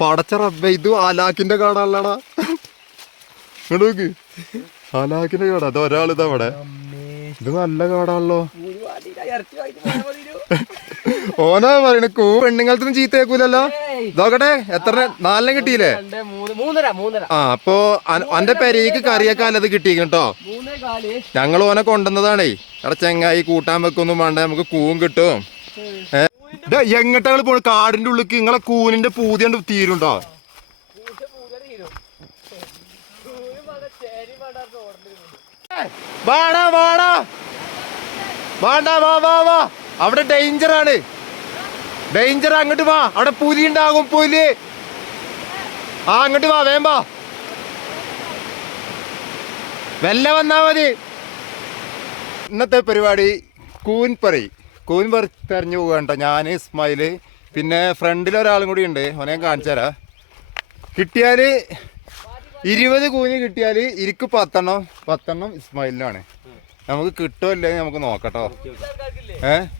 പടച്ച റബ്ബേ ഇത് ആലാക്കിന്റെ കാടാണല്ലടാ. ഇങ്ങോട്ട് നോക്ക്, ആലാക്കിന്റെ കാടാ. അത് ഒരാളിതാ അവിടെ. ഇത് നല്ല കാടാണല്ലോ. ഓനാ പറയണ പെണ്ണുങ്ങൾക്കൊന്നും ചീത്തയേക്കൂലല്ലോ. ഇതോക്കട്ടെ, എത്ര 4 കിട്ടിയില്ലേ? ആ, അപ്പൊ അന്റെ പെരേക്ക് കറിയേക്കാലത് കിട്ടിയിട്ടോ. ഞങ്ങൾ ഓനെ കൊണ്ടുവന്നതാണേ. എടാ ചെങ്ങായി, കൂട്ടാൻ വെക്കൊന്നും വേണ്ട, നമുക്ക് കൂവും കിട്ടും. എങ്ങട്ടാ പോണ? കാടിന്റെ ഉള്ളിക്ക് നിങ്ങളെ കൂനിന്റെ പൂതിണ്ട് തീരുണ്ടോ? വാടാ വാടാ വാടാ, വാ വാ വാ. അവിടെ ഡേഞ്ചറാണ്, ഡേഞ്ചർ. അങ്ങോട്ട് വാ, അവിടെ പുലി ഉണ്ടാകും, പുലി. ആ, അങ്ങോട്ട് വാ, വേമ്പാ. വെല്ല വന്നാ മതി. ഇന്നത്തെ പരിപാടി കൂൻ തെരഞ്ഞു പോകണ്ട. ഞാൻ, ഇസ്മായില്, പിന്നെ ഫ്രണ്ടിലൊരാളും കൂടി ഉണ്ട്. ഓനെ കാണിച്ചു തരാം. കിട്ടിയാല് 20 കൂന് കിട്ടിയാല് ഇരിക്ക് 10 ഇസ്മായിലിനാണ്. നമുക്ക് കിട്ടോ ഇല്ലെങ്കിൽ നമുക്ക് നോക്കട്ടോ.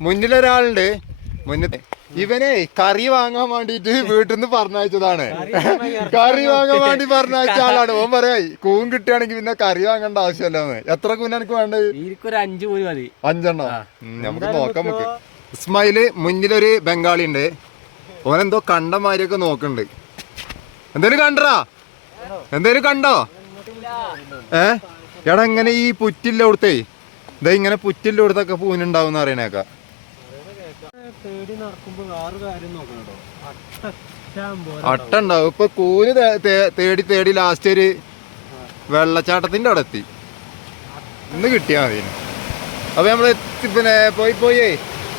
മുന്നിലൊരാളുണ്ട്. ഇവനെ കറി വാങ്ങാൻ വേണ്ടിട്ട് വീട്ടിൽ നിന്ന് പറഞ്ഞയച്ചതാണ്. കറി വാങ്ങാൻ വേണ്ടി പറഞ്ഞയച്ച ആളാണ്. ഓൻ പറയാ കൂൻ കിട്ടുകയാണെങ്കിൽ പിന്നെ കറി വാങ്ങേണ്ട ആവശ്യമല്ലെന്ന്. എത്ര കൂന എനിക്ക് വേണ്ടത്? 5 നമുക്ക് നോക്കാം. നമുക്ക് ഇസ്മായില് മുന്നിലൊരു ബംഗാളി ഉണ്ട്. ഓനെന്തോ കണ്ടമാരിയൊക്കെ നോക്കണ്ട്. എന്തേലും കണ്ടോ? എടാ ഇങ്ങനെ ഈ പുറ്റില്ല കൊടുത്തേ, ഇതാ ഇങ്ങനെ പുറ്റില്ല കൊടുത്തൊക്കെ പൂനുണ്ടാവും അറിയണേക്ക. അട്ട ഉണ്ടാവും. ഇപ്പൊ കൂന് തേടി ലാസ്റ്റ് ഒരു വെള്ളച്ചാട്ടത്തിന്റെ അവിടെ എത്തി. ഇന്ന് കിട്ടിയാ മതി. അപ്പൊ നമ്മള് പിന്നെ പോയി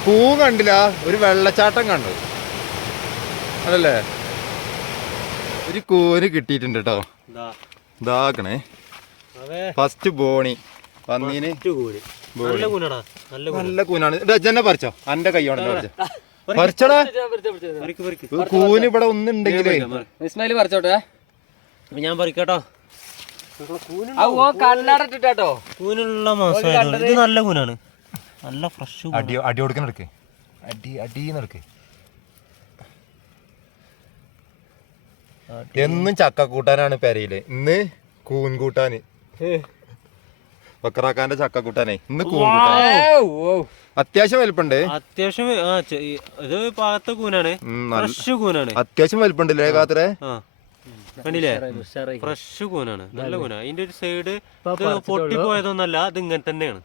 കൂൺ കണ്ടില്ല, ഒരു വെള്ളച്ചാട്ടം കണ്ടു. അതല്ലേ, ഒരു കൂന് കിട്ടിയിട്ടുണ്ട് കേട്ടോ. ഇതാക്കണേ, ഫസ്റ്റ് ബോണി പന്നീന്. നല്ല കൂനാണ്. ഇതെന്നെ പറിച്ചോ, അന്റെ കൈയോടെ പറിച്ചോടാ. കൂന് ഇവിടെ ഒന്നുണ്ടെങ്കിലേ ഇസ്മായില് പറിച്ചോട്ടെ. ഞാൻ പറിക്കാട്ടോ. കൂനുള്ള മാസം ഇത് നല്ല കൂനാണ്, നല്ല ഫ്രഷ്. അടി കൊടുക്കണെടുക്ക്, അടീന്നെടുക്ക്. എന്നും ചക്ക കൂട്ടാനാണ് പെരയില്. ഇന്ന് കൂൻ കൂട്ടാന്, ബക്രാക്കാന്റെ ചക്ക കൂട്ടാനേ. ഇന്ന് കൂൻ കൂട്ടാൻ. അത്യാവശ്യം വലിപ്പുണ്ട്. അത്യാവശ്യം ഇത് പാകത്തെ കൂനാണ്, ഫ്രഷ് കൂനാണ്. അത്യാവശ്യം വലിപ്പുണ്ടല്ലേ കാത്തരെ? കണ്ടില്ലേ, ഫ്രഷ് കൂനാണ്, നല്ല കൂന. അതിന്റെ ഒരു സൈഡ് പൊട്ടിപ്പോയതൊന്നല്ല, ഇത് ഇങ്ങനെ തന്നെയാണ്.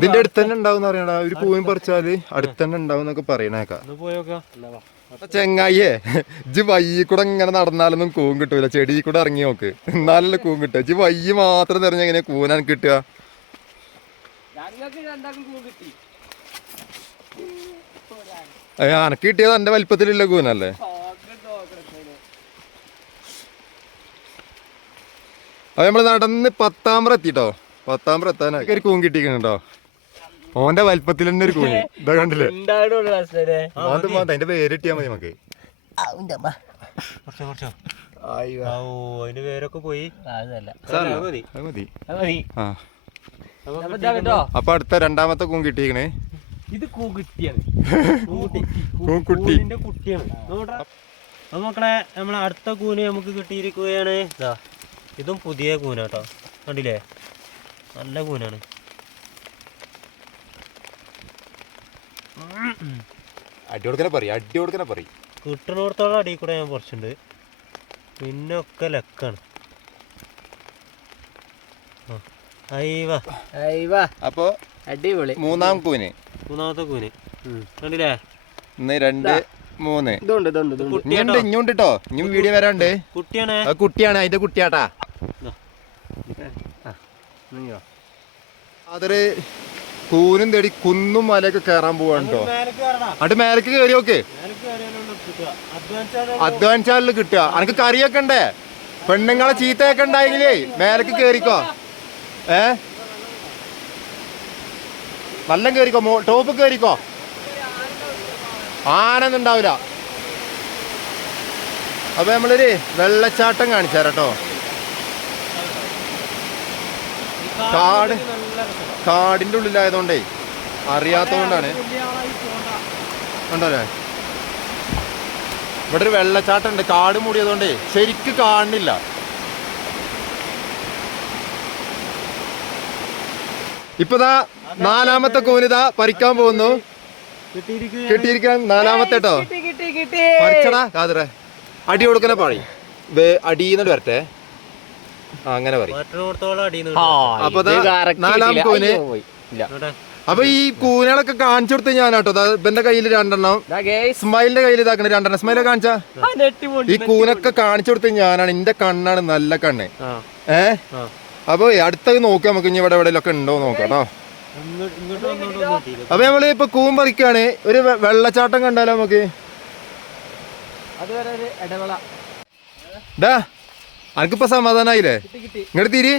ഇതിന്റെ അടുത്ത് തന്നെ ഉണ്ടാവും അറിയണ. ഒരു പൂവിൻ പറിച്ചാല് അടുത്ത് തന്നെ ഉണ്ടാവും എന്നൊക്കെ പറയണേക്കാ. ചെങ്ങായിയെ, ഇജ്ജ് വയ്യ കൂടെ ഇങ്ങനെ നടന്നാലൊന്നും കൂൻ കിട്ടൂല. ചെടി കൂടെ ഇറങ്ങി നോക്ക്, എന്നാലല്ലേ കൂൻ കിട്ടുക. ഇജ്ജ് വയ്യ മാത്രം തെരഞ്ഞ എങ്ങനെ കൂനാൻ കിട്ടുക? അനക്ക് കിട്ടിയത് എന്റെ വലിപ്പത്തിലുള്ള കൂനല്ലേ? അത് നമ്മള് നടന്ന് 10 എത്തിട്ടോ. 10 എത്താനൊക്കെ ഒരു കൂൻ കിട്ടിക്കണോ. ഓന്റെ വലിപ്പത്തിൽ തന്നെ ഒരു കൂന്. ഇതാ കണ്ടില്ലേ? അതിന്റെ പേര് കിട്ടിയാ മതി നമുക്ക്. അതിന്റെ പേരൊക്കെ പോയി. അപ്പൊ അടുത്ത 2ാമത്തെ കൂൺ കിട്ടിക്കണേ. ഇത് കുട്ടിയാണ്. മക്കളെ, നമ്മളെ അടുത്ത കൂന് നമുക്ക് കിട്ടിയിരിക്കുകയാണ്. ഇതും പുതിയ കൂനാട്ടോ, കണ്ടില്ലേ? നല്ല കൂനാണ്. അടി കൊടുക്കണ പറയും. കിട്ടണോടത്തോളം അടി കൂടെ ഞാൻ കുറച്ചുണ്ട്, പിന്നെ ഒക്കെ ലക്കാണ്. അപ്പൊ അടിപൊളി. മൂന്നാമത്തെ കൂന് കണ്ടില്ലേ? 1 2 3 ഇഞ്ഞുണ്ട് ട്ടോ. ഇഞ്ഞും വീഡിയോ വരാണ്ട്. കുട്ടിയാണ് അതിന്റെ കുട്ടിയാട്ടാ. അതൊരു കൂനും തേടി കുന്നും മലയൊക്കെ കയറാൻ പോവാണ് കേട്ടോ. എന്നിട്ട് മേലേക്ക് കയറി നോക്ക്. അധ്വാനിച്ചാലിൽ കിട്ടുക. അനക്ക് കറിയൊക്കെ ഉണ്ടേ, പെണ്ണുങ്ങളെ ചീത്തയൊക്കെ ഉണ്ടായെങ്കിലേ മേലേക്ക് കയറിക്കോ. നല്ല കയറിക്കോ, ടോപ്പ് കയറിക്കോ. ആനൊന്നും ഉണ്ടാവില്ല. അപ്പൊ നമ്മളൊരു വെള്ളച്ചാട്ടം കാണിച്ചു തരാം കേട്ടോ. കാടിന്റെ ഉള്ളിലായതുകൊണ്ടേ അറിയാത്തതുകൊണ്ടാണ്. ഉണ്ടല്ലേ, ഇവിടെ ഒരു വെള്ളച്ചാട്ടം ഉണ്ട്, കാട് മൂടിയതുകൊണ്ട് ശരിക്ക് കാണുന്നില്ല. ഇപ്പതാ 4ാമത്തെ കൂനിതാ പറിക്കാൻ പോകുന്നു. കിട്ടിയിരിക്കാൻ 4ാമത്തെ കേട്ടോ. പറിച്ചടാ കാതറ, അടി കൊടുക്കണ പാടി അടിയെന്നിട്ട് വരട്ടെ. അങ്ങനെ പറയും. അപ്പൊ 4ാം കൂന്. അപ്പൊ ഈ കൂനുകളൊക്കെ കാണിച്ചു കൊടുത്ത് ഞാനാട്ടോ. ഇവന്റെ കയ്യിൽ 2എണ്ണം, സ്മൈലിന്റെ കയ്യിൽ ഇതാക്കണ 2എണ്ണം. സ്മൈലെ കാണിച്ചാ ഈ കൂനൊക്കെ കാണിച്ചു കൊടുത്ത് ഞാനാണ്. എന്റെ കണ്ണാണ് നല്ല കണ്ണ്. അപ്പൊ അടുത്തത് നോക്കാം നമുക്ക്, ഇനി ഇവിടെ എവിടെയൊക്കെ ഉണ്ടോ നോക്കാം കേട്ടോ. അപ്പൊ നമ്മള് ഇപ്പൊ കൂൻ പറിക്കാണ്. ഒരു വെള്ളച്ചാട്ടം കണ്ടാലോ നമുക്ക്. ഡാ അനക്കിപ്പോ സമാധാനായില്ലേ? ഇങ്ങോട്ട് തിരി.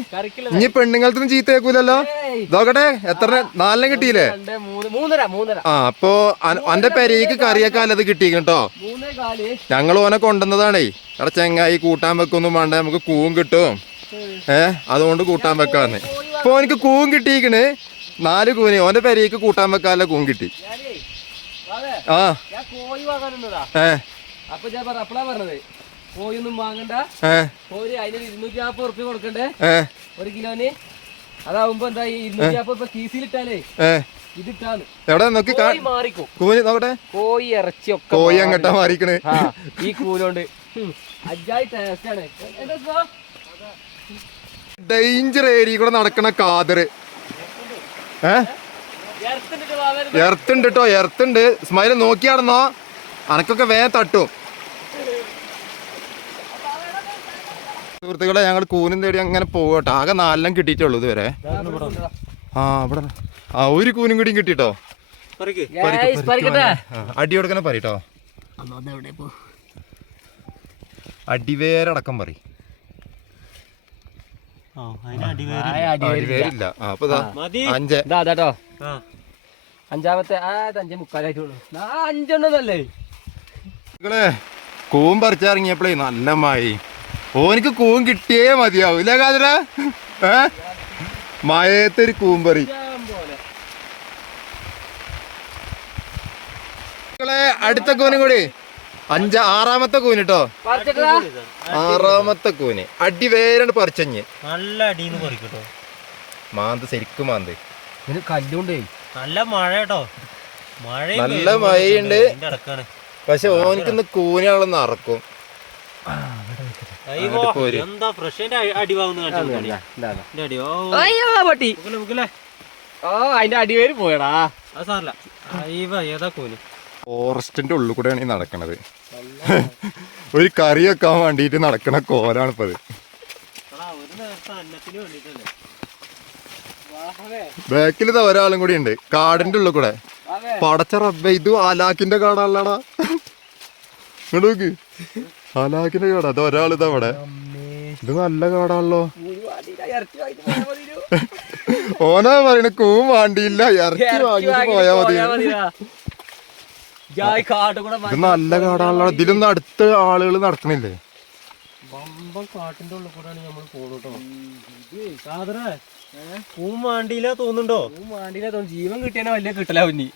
ഇനി പെണ്ണുങ്ങളത്തൊന്നും ചീത്ത കേൾക്കൂലല്ലോ. നോക്കട്ടെ എത്ര 4 കിട്ടിയില്ലേ? ആ അപ്പൊ അന്റെ പെരേക്ക് കറിയൊക്കെ അല്ലത് കിട്ടിയിട്ടോ. ഞങ്ങൾ ഓനെ കൊണ്ടുവന്നതാണേ. അവിടെ ചെങ്ങായി കൂട്ടാൻ വെക്കൊന്നും വേണ്ട, നമുക്ക് കൂവും കിട്ടും. അതുകൊണ്ട് കൂട്ടാൻ വെക്കാന്ന്. ഇപ്പൊ ഓനിക്ക് കൂവും കിട്ടിയിക്കണ്. 4 കൂന് ഓന്റെ പെരേക്ക് കൂട്ടാൻ വെക്കാനുള്ള കൂവും കിട്ടി. ആ കോയൊന്നും വാങ്ങണ്ട, കോഴി അതിന് 250 ഉറുപ്പ്യ കൊടുക്കണ്ടേ 1 കിലോന്. അതാവുമ്പോ എന്താ 250 കീസിലിട്ടാലേ ഇതിട്ടാണ് എവിടെ നോക്കി മാറിക്കും. കൂന് നോക്കട്ടെ. കോഴി ഇറച്ചിയൊക്കെ കോഴി അങ്ങട്ടാ മാറിക്കണ് ഈ കൂലോണ്ട്. അജായി ടേസ്റ്റ് ആണ്. ഡേഞ്ചർ ഏരിയ കൂടെ നടക്കണ കാതറ്. എർത്തുണ്ട് കേട്ടോ, എർത്തുണ്ട്. സ്മൈല് നോക്കിയാണെന്നോ അനക്കൊക്കെ വേഗം തട്ടും. സുഹൃത്തുക്കളെ ഞങ്ങൾ കൂനും തേടി അങ്ങനെ പോകട്ടോ. ആകെ 4 കിട്ടിയിട്ടുള്ളൂ ഇതുവരെ. ആ ഇവിടെ ഒരു കൂനും കൂടിയും കിട്ടിട്ടോ. അടി കൊടുക്കണ പറയട്ടോ. അടിവേരടക്കം പറ. അടിവേരില്ല. അപ്പൊ 5 5ാമത്തെ 5:45 5 കൂൻ പറിച്ചിറങ്ങിയപ്പോഴേ നല്ല മായി. ഓനിക്ക് കൂൻ കിട്ടിയേ മതിയാവും ഇല്ല കാതര. മയത്തൊരു കൂമ്പറി. അടുത്ത കൂനും കൂടി 6ാമത്തെ കൂന് കേട്ടോ. 6ാമത്തെ കൂന് അടിവേരാണ് പറിച്ചഞ്ഞ്. നല്ല അടിന്ന് പറിക്കട്ടോ. മാന്ത് ശരിക്കും മാന്ത്. കല്ലുണ്ടേ. നല്ല മഴ കേട്ടോ. മഴ നല്ല മഴയുണ്ട്. പക്ഷെ ഓനിക്കൊന്ന് കൂനാളൊന്ന് അറക്കും. എന്താ ഫ്രഷ് അതിന്റെ അടിവേര് പോയടാ. ഏതാ കോല്? ഫോറസ്റ്റിന്റെ ഉള്ളിൽ കൂടെയാണ് ഈ നടക്കണത്. ഒരു കറി വെക്കാൻ വേണ്ടിട്ട് നടക്കണ കോലാണിപ്പത്. ബാക്കിൽ ഒരാളും കൂടി ഉണ്ട് കാടിന്റെ ഉള്ളിൽ കൂടെ. പടച്ച റബ്ബേ, ഇത് ആലാക്കിന്റെ കാടാണല്ലടാ. നോക്ക്, ആലാക്കിന്റെ കാടാ. അത് ഒരാളിതാ അവിടെ. ഇത് നല്ല കാടാണല്ലോ. ഓനാ പറയണ കൂവും വാണ്ടിയില്ല, ഇറച്ചി വാങ്ങിട്ട് പോയാ മതി. ഇത് നല്ല കാടാണല്ലോ. ഇതിലൊന്നും അടുത്ത ആളുകൾ നടക്കണില്ലേ? കാട്ടിന്റെ ഉള്ളിൽ കൂടെയാണ് നമ്മൾ പോണോട്ടോ. പൂമാണ്ടിയില്ല തോന്നുന്നുണ്ടോ? പൂമാണ്ടിയില്ല തോന്നുന്നു. ജീവൻ കിട്ടിയാൽ വലിയ കിട്ടല കുഞ്ഞി.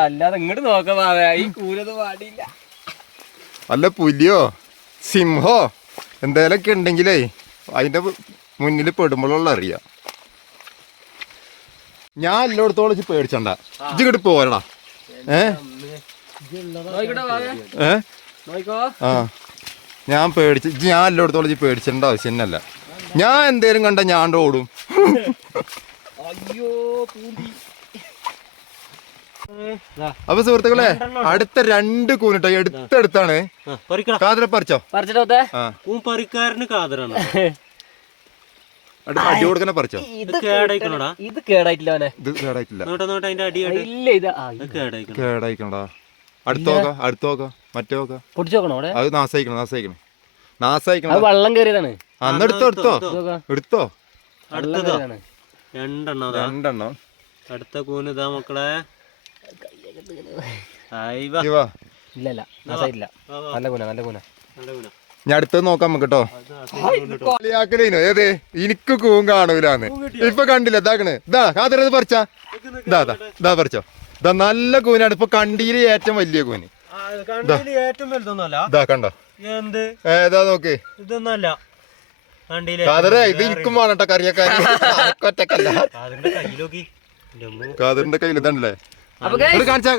അല്ലാതെ ഇങ്ങോട്ട് നോക്കാം. ഈ കൂലൊന്നും വാടിയില്ല. അല്ല പുലിയോ സിംഹോ എന്തേലൊക്കെ ഉണ്ടെങ്കിലേ അതിന്റെ മുന്നിൽ പെടുമ്പോഴുള്ള അറിയാം. ഞാൻ എല്ലായിടത്തോളം ഇജ്ജ് പേടിച്ചണ്ട. ഇജ്ജ് ഇങ്ങോട്ട് പോരടാ. ആ ഞാൻ പേടിച്ച് ഞാൻ എല്ലായിടത്തോളം ഇജ്ജ് പേടിച്ചേണ്ട ആവശ്യം തന്നെയല്ല. ഞാൻ എന്തേലും കണ്ട ഞാൻ ഓടും. അപ്പൊ സുഹൃത്തുക്കളെ അടുത്ത 2 കൂനിട്ടോ. എടുത്താണ്. കാതര പറിച്ചോ. പറിക്കാരന് കാതറാണ്. അടി കൊടുക്കണ പറിച്ചോ. ഇത് കേടായിട്ടില്ല. കേടായിക്കണടാ. അടുത്തോക്ക മറ്റേ നോക്ക. അത് നാസായിക്കണം. വെള്ളം കയറിയതാണ്. അന്ന് എടുത്തോ. അടുത്തതോ 2 അടുത്ത കൂന് ഇതാ മക്കളെ. ഞാൻ അടുത്തത് നോക്കാം നമുക്ക് കേട്ടോ. കളിയാക്കലേനോ ഏത് എനിക്ക് കൂവും കാണൂലാന്ന്. ഇപ്പൊ കണ്ടില്ല ഇതാക്കണ്. ഇതാ കാതരത് പറിച്ചാ. ഇതാ പറിച്ചോ. ഇതാ നല്ല കൂനാണ്. ഇപ്പൊ കണ്ടിയില് ഏറ്റവും വലിയ കൂന്. കണ്ടില് ഏറ്റവും വലുതൊന്നുമല്ല. ഇതാ കണ്ടോ എന്ത് ഏതാ നോക്ക് ഇതൊന്നല്ല കണ്ടില്ലേ? കാതറെ ഇത് എനിക്കും വേണട്ടോ കറിയക്കാരി ഒറ്റക്കല്ല അതിന്റെ കയ്യിലോക്കി കാതറിന്റെ കയ്യിൽ ഇതല്ലേ അപ്പൊ guys, കാണിച്ചാ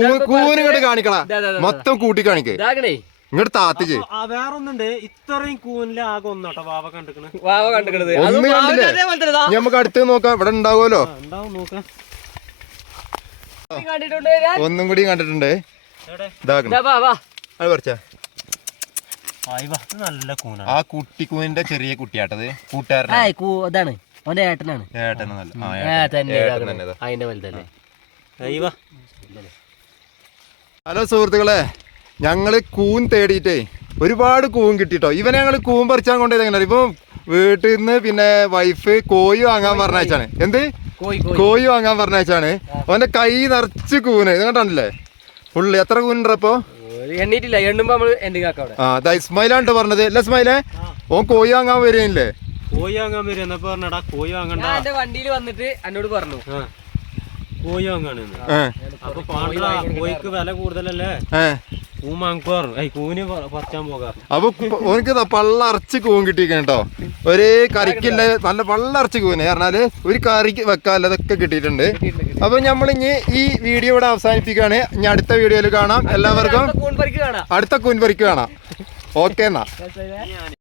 കൂനിങ്ങോട്ട് കാണിക്കണ മൊത്തം കൂട്ടി കാണിക്കേ ഇതാകണേ ഇങ്ങോട്ട് താത്തിച്ച് വേറൊന്നുണ്ട്. ഇത്രയും കൂനില് ആകെ ഒന്നാട്ടോ വാവ കണ്ടിക്കണ്. വാവ കണ്ടിക്കണത് അത് ഒന്ന് വാവന്റെ കണ്ടില്ലേ? അതേപോലെ തന്നെ ഇതാ. ഇനി നമുക്ക് അടുത്ത് നോക്കാം ഇവിടെ ഉണ്ടാവുമല്ലോ ഉണ്ടാവും നോക്കാം. കണ്ടിട്ടുണ്ട് ഞാൻ. ഒന്നും കൂടി കണ്ടിട്ടുണ്ട് എവിടെ? ഇതാക്കണം ഇതാ, വാ വാ അത് പറിച്ചാ ആയിവാ, ഇത് നല്ല കൂനാണ്. ആ കുട്ടിക്കൂനിന്റെ ചെറിയ കുട്ടിയാട്ടത് കൂട്ടുകാരൻ ഇതാണ് ഓന്റെ ഏട്ടനാണ്. ഏട്ടനല്ല അതിന്റെ വലുതല്ലേ. ആയിവാ. ഹലോ സുഹൃത്തുക്കളെ ഞങ്ങള് കൂൺ തേടിയിട്ടേ ഒരുപാട് കൂൺ കിട്ടിട്ടോ. ഇവനെ ഞങ്ങള് കൂൺ പറിച്ചാൻ കൊണ്ടുപോയത് എങ്ങനെ ഇപ്പൊ വീട്ടിൽ നിന്ന് പിന്നെ വൈഫ് കോഴി വാങ്ങാൻ പറഞ്ഞയച്ചാണ്. എന്ത് കോഴി വാങ്ങാൻ പറഞ്ഞയച്ചാണ്. അവന്റെ കൈ നിറച്ച് കൂന് ഇത് കണ്ടില്ലേ ഫുള്ള്. എത്ര കൂനുണ്ടപ്പോ എണ്ണീട്ടില്ല, എണ്ണുമ്പോ നമ്മള് എന്റെ കാക്കവിടെ. ആ ഇസ്മായിലാണ് പറഞ്ഞത് അല്ല ഇസ്മായിലേ ഓൻ കോഴി വാങ്ങാൻ വരില്ലേ? കോഴി വാങ്ങാൻ വരും എന്നപ്പോ പറഞ്ഞടാ കോഴി വാങ്ങണ്ട. ഞാൻ എന്റെ വണ്ടിയിൽ വന്നിട്ട് എന്നോട് പറഞ്ഞു കോഴി വാങ്ങാണ്. അപ്പൊ പാണ്ടാ കോഴിക്ക് വില കൂടുതലല്ലേ, കൂൺ വാങ്ങിക്കോറും. കൂന് പറിച്ചാൻ പോകാറ്. അപ്പൊ ഓനക്ക് പള്ളറച്ച് കൂൺ കിട്ടിയിരിക്കണം കേട്ടോ. ഒരു കറിക്കില്ല നല്ല പള്ളറച്ച് കൂന് പറഞ്ഞാല് ഒരു കറിക്ക് വെക്കാല്ല അതൊക്കെ കിട്ടിയിട്ടുണ്ട്. അപ്പൊ നമ്മളിഞ്ഞ് ഈ വീഡിയോ ഇവിടെ അവസാനിപ്പിക്കുകയാണ്. ഇനി അടുത്ത വീഡിയോയിൽ കാണാം. എല്ലാവർക്കും കൂൺ പരിക്ക് കാണാം. അടുത്ത കൂൻ പരിക്ക് കാണാം. ഓക്കെ എന്നാ.